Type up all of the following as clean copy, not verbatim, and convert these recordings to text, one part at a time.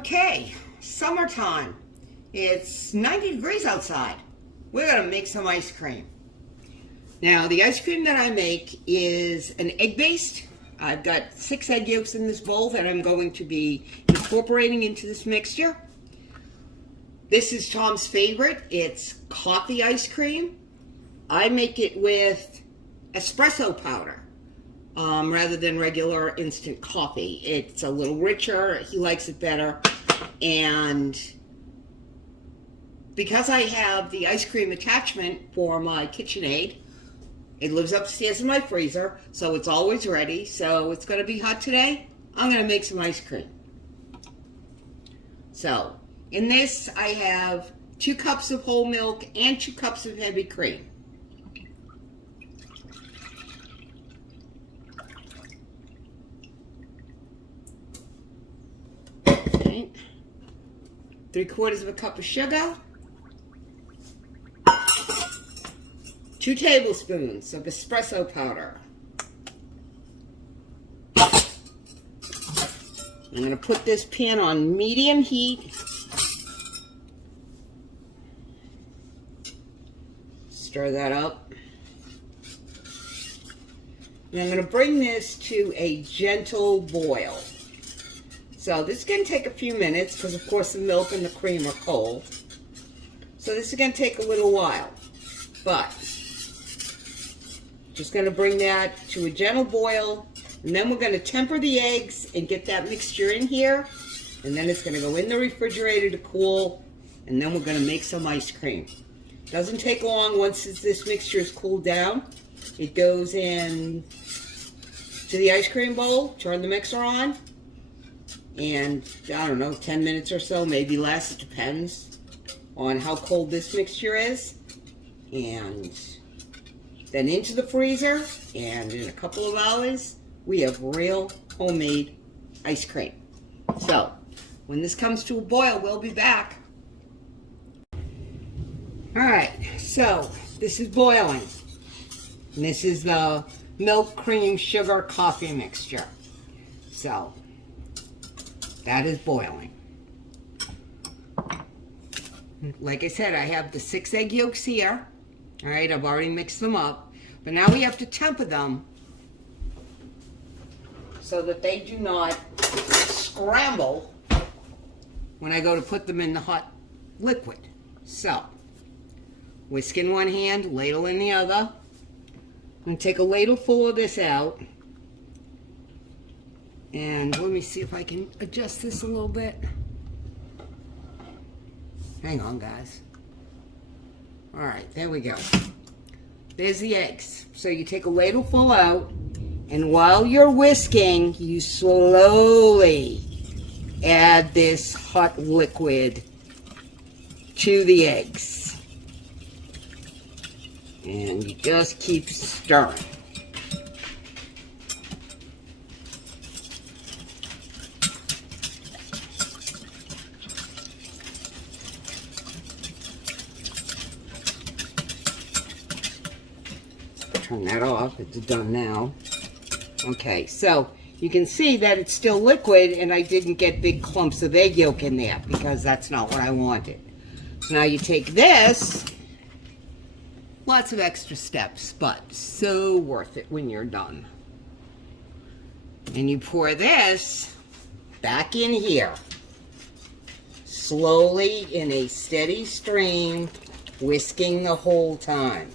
Okay, summertime. It's 90 degrees outside. We're gonna make some ice cream. Now, the ice cream that I make is an egg-based. I've got 6 egg yolks in this bowl that I'm going to be incorporating into this mixture. This is Tom's favorite. It's coffee ice cream. I make it with espresso powder rather than regular instant coffee. It's a little richer. He likes it better. And because I have the ice cream attachment for my KitchenAid, it lives upstairs in my freezer, so it's always ready. So it's going to be hot today. I'm going to make some ice cream. So in this, I have 2 cups of whole milk and 2 cups of heavy cream. Okay. 3/4 cup of sugar. 2 tablespoons of espresso powder. I'm going to put this pan on medium heat. Stir that up. And I'm going to bring this to a gentle boil. So this is going to take a few minutes because, of course, the milk and the cream are cold. So this is going to take a little while. But just going to bring that to a gentle boil, and then we're going to temper the eggs and get that mixture in here, and then it's going to go in the refrigerator to cool, and then we're going to make some ice cream. Doesn't take long. Once this mixture is cooled down, it goes in to the ice cream bowl, turn the mixer on, and I don't know, 10 minutes or so, maybe less, it depends on how cold this mixture is, and then into the freezer, and in a couple of hours, we have real homemade ice cream. So, when this comes to a boil, we'll be back. Alright, so this is boiling. And this is the milk, cream, sugar, coffee mixture. So, that is boiling. Like I said, I have the 6 egg yolks here. Alright, I've already mixed them up. But now we have to temper them so that they do not scramble when I go to put them in the hot liquid. So, whisk in one hand, ladle in the other. I'm going to take a ladle full of this out. And let me see if I can adjust this a little bit. Hang on, guys. Alright, there we go. There's the eggs. So you take a ladle full out, and while you're whisking, you slowly add this hot liquid to the eggs. And you just keep stirring. Turn that off. It's done now. Okay, so you can see that it's still liquid, and I didn't get big clumps of egg yolk in there because that's not what I wanted. So now you take this, lots of extra steps, but so worth it when you're done. And you pour this back in here, slowly in a steady stream, whisking the whole time.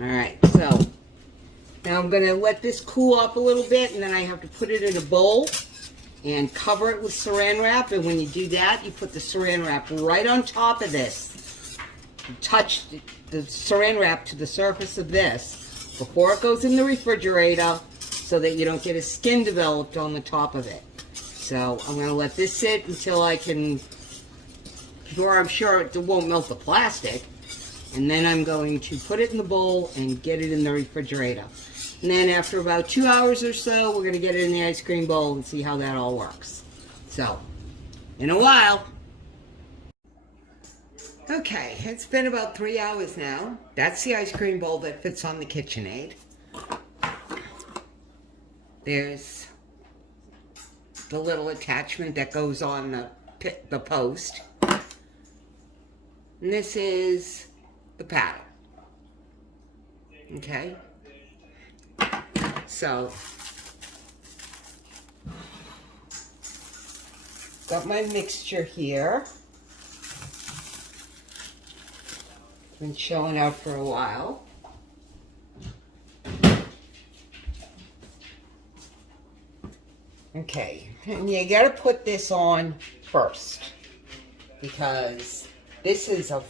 Alright, so now I'm going to let this cool off a little bit, and then I have to put it in a bowl and cover it with saran wrap. And when you do that, you put the saran wrap right on top of this. You touch the saran wrap to the surface of this before it goes in the refrigerator so that you don't get a skin developed on the top of it. So I'm going to let this sit until I can, before I'm sure it won't melt the plastic. And then I'm going to put it in the bowl and get it in the refrigerator. And then after about 2 hours or so, we're going to get it in the ice cream bowl and see how that all works. So, in a while. Okay, it's been about 3 hours now. That's the ice cream bowl that fits on the KitchenAid. There's the little attachment that goes on the post. And this is the paddle. Okay? So, got my mixture here. It's been showing out for a while. Okay, and you gotta put this on first because this is a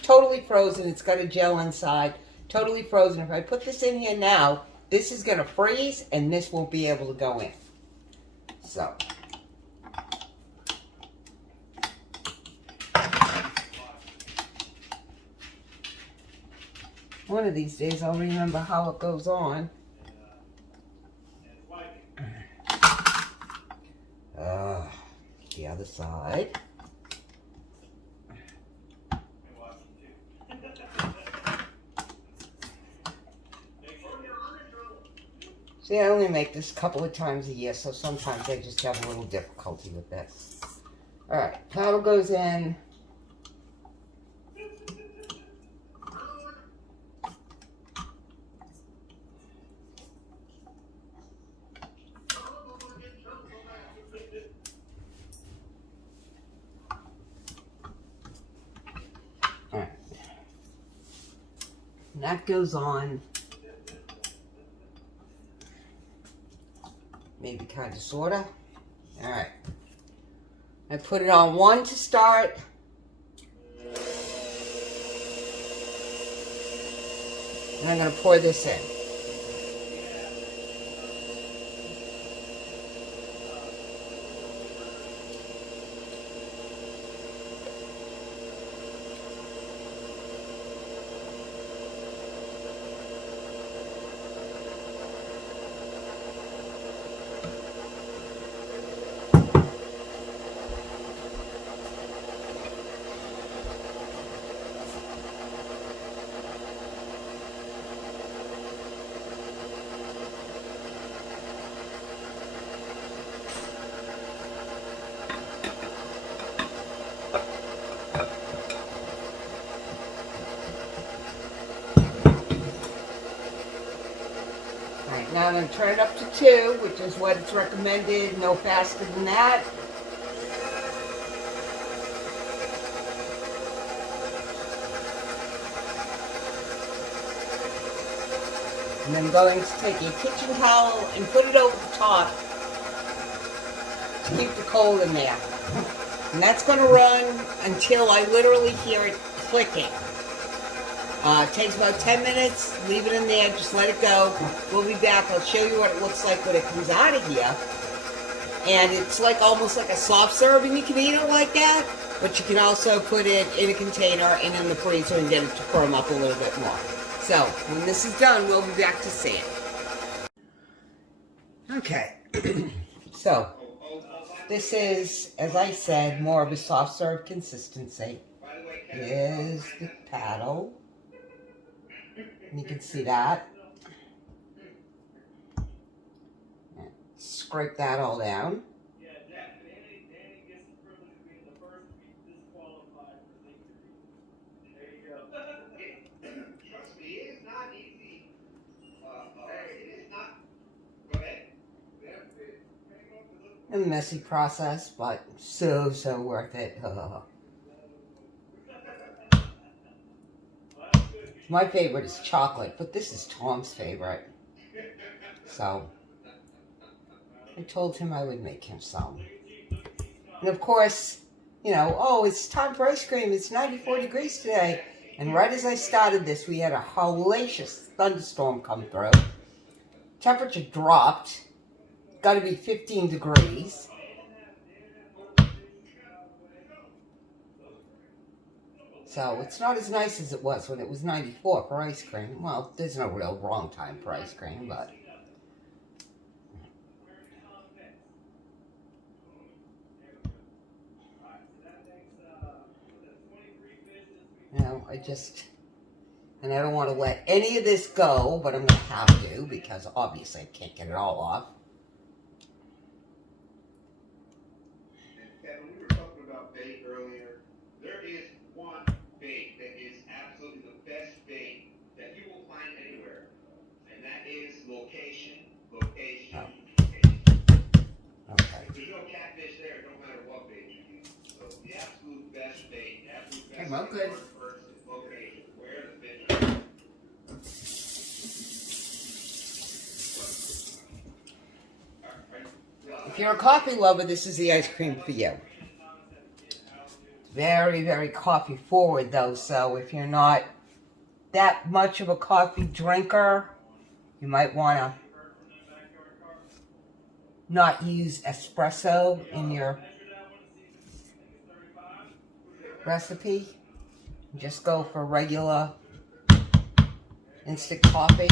totally frozen. It's got a gel inside, totally frozen. If I put this in here now, this is gonna freeze and this won't be able to go in. So. One of these days I'll remember how it goes on. The other side. See, I only make this a couple of times a year, so sometimes I just have a little difficulty with this. Alright, paddle goes in. Alright. That goes on. Maybe kind of, sort of. Alright. I put it on 1 to start. And I'm going to pour this in. Now I'm going to turn it up to 2, which is what it's recommended, no faster than that. And I'm going to take a kitchen towel and put it over the top to keep the cold in there. And that's going to run until I literally hear it clicking. It takes about 10 minutes. Leave it in there. Just let it go. We'll be back. I'll show you what it looks like when it comes out of here. And it's like almost like a soft serve, and you can eat it like that. But you can also put it in a container and in the freezer and get it to firm up a little bit more. So when this is done, we'll be back to see it. Okay. So this is, as I said, more of a soft serve consistency. Here's the paddle. You can see that. Scrape that all down. Trust me, it is not easy. It is not. Go ahead. A messy process, but so worth it. My favorite is chocolate, but this is Tom's favorite. So, I told him I would make him some. And of course, you know, oh, it's time for ice cream. It's 94 degrees today. And right as I started this, we had a hellacious thunderstorm come through. Temperature dropped. Got to be 15 degrees. So it's not as nice as it was when it was 94 for ice cream. Well, there's no real wrong time for ice cream, but... You know, and I don't want to let any of this go, but I'm going to have to because obviously I can't get it all off. And Kevin, we were talking about bait earlier. There is one bait that is absolutely the best bait that you will find anywhere, and that is location, location, location. Okay. If there's no catfish there, it don't matter what bait you use. So the absolute best bait, absolute best Well, good. first is location, where the fish are. If you're a coffee lover, this is the ice cream for you. Very, very coffee forward though, so if you're not that much of a coffee drinker, you might want to not use espresso in your recipe. Just go for regular instant coffee.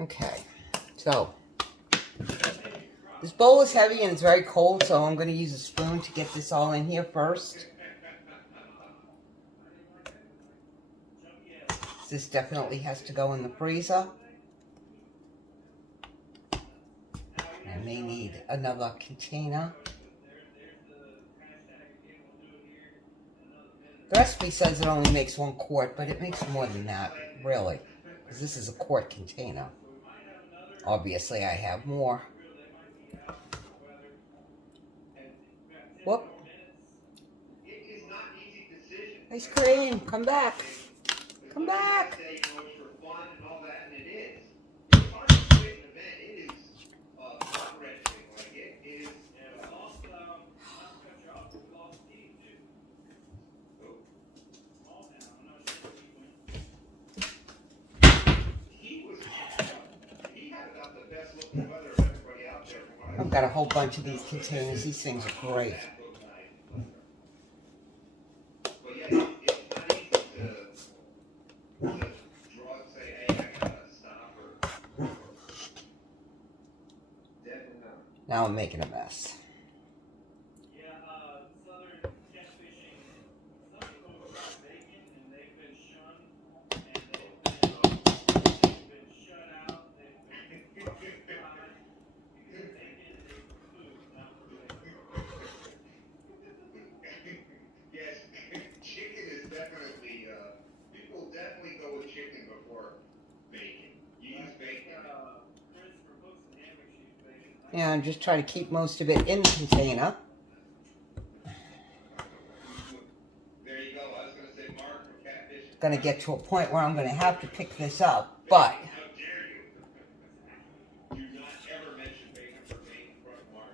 Okay, so this bowl is heavy and it's very cold, so I'm going to use a spoon to get this all in here first. This definitely has to go in the freezer. I may need another container. The recipe says it only makes 1 quart, but it makes more than that, really. Because this is a quart container. Obviously, I have more. Whoop. Ice cream, come back. Come back. I've got a whole bunch of these containers. These things are great. Now I'm making a mess. Yeah, I'm just trying to keep most of it in the container. There you go. I was going to say Mark for catfish. Going to get to a point where I'm going to have to pick this up, but How dare you? Do not ever mention bacon for bacon in front of Mark.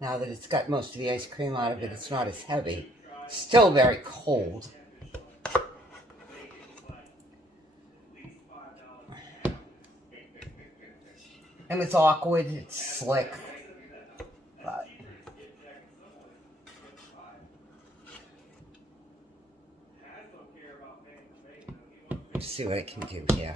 now that it's got most of the ice cream out of it, it's not as heavy. Still very cold. And it's awkward, it's slick. But let's see what I can do here.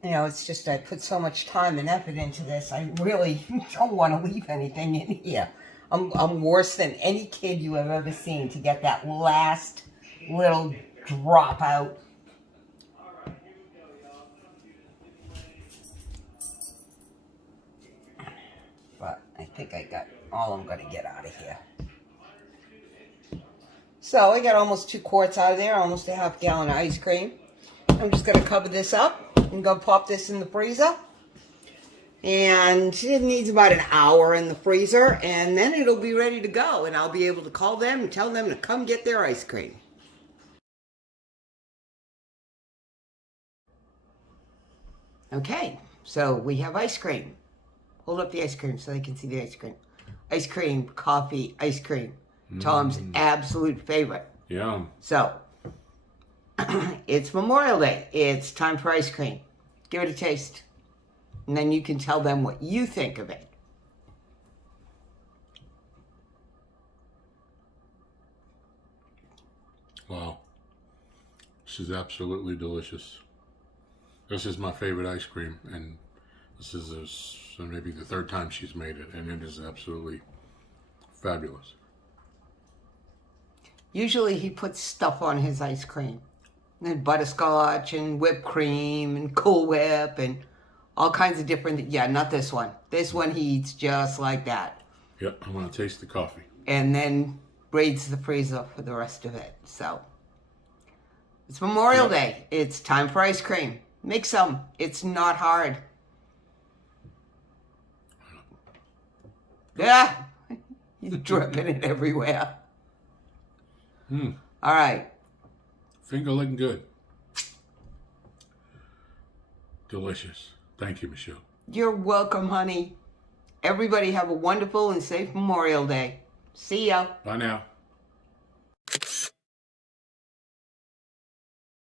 You know, it's just I put so much time and effort into this. I really don't want to leave anything in here. I'm worse than any kid you have ever seen to get that last little drop out. But I think I got all I'm going to get out of here. So I got almost 2 quarts out of there, almost a half gallon of ice cream. I'm just going to cover this up and go pop this in the freezer. And it needs about an hour in the freezer, and then it'll be ready to go, and I'll be able to call them and tell them to come get their ice cream. Okay, so we have ice cream. Hold up the ice cream so they can see the ice cream. ice cream, coffee, ice cream. Tom's absolute favorite. Yum. So, it's Memorial Day. It's time for ice cream. Give it a taste. And then you can tell them what you think of it. Wow. This is absolutely delicious. This is my favorite ice cream, and this is maybe the third time she's made it, and it is absolutely fabulous. Usually he puts stuff on his ice cream. And butterscotch and whipped cream and Cool Whip and all kinds of different... Yeah, not this one. This one he eats just like that. Yep, I'm going to taste the coffee. And then braids the freezer for the rest of it. So, it's Memorial Day. It's time for ice cream. Make some. It's not hard. Yeah. He's dripping it everywhere. All right. Finger looking good. Delicious. Thank you, Michelle. You're welcome, honey. Everybody have a wonderful and safe Memorial Day. See ya. Bye now.